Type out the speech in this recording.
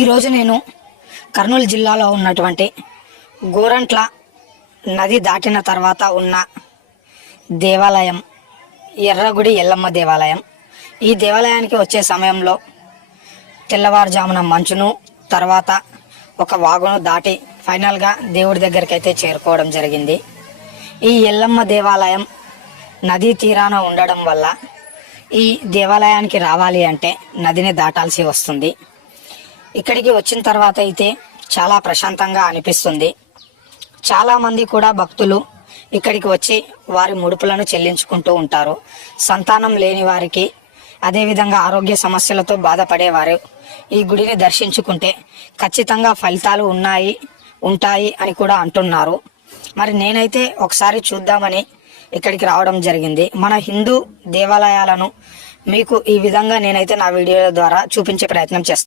ఈరోజు నేను కర్నూలు జిల్లాలో ఉన్నటువంటి గోరంట్ల నది దాటిన తర్వాత ఉన్న దేవాలయం ఎర్రగుడి ఎల్లమ్మ దేవాలయం. ఈ దేవాలయానికి వచ్చే సమయంలో తెల్లవారుజామున మంచును తర్వాత ఒక వాగును దాటి ఫైనల్గా దేవుడి దగ్గరికి అయితే చేరుకోవడం జరిగింది. ఈ ఎల్లమ్మ దేవాలయం నదీ తీరాన ఉండడం వల్ల ఈ దేవాలయానికి రావాలి అంటే నదిని దాటాల్సి వస్తుంది. ఇక్కడికి వచ్చిన తర్వాత అయితే చాలా ప్రశాంతంగా అనిపిస్తుంది. చాలామంది కూడా భక్తులు ఇక్కడికి వచ్చి వారి ముడుపులను చెల్లించుకుంటూ ఉంటారు. సంతానం లేని వారికి, అదేవిధంగా ఆరోగ్య సమస్యలతో బాధపడేవారు ఈ గుడిని దర్శించుకుంటే ఖచ్చితంగా ఫలితాలు ఉంటాయి అని కూడా అంటున్నారు. మరి నేనైతే ఒకసారి చూద్దామని ఇక్కడికి రావడం జరిగింది. మన హిందూ దేవాలయాలను మీకు ఈ విధంగా నేనైతే నా వీడియోల ద్వారా చూపించే ప్రయత్నం చేస్తాను.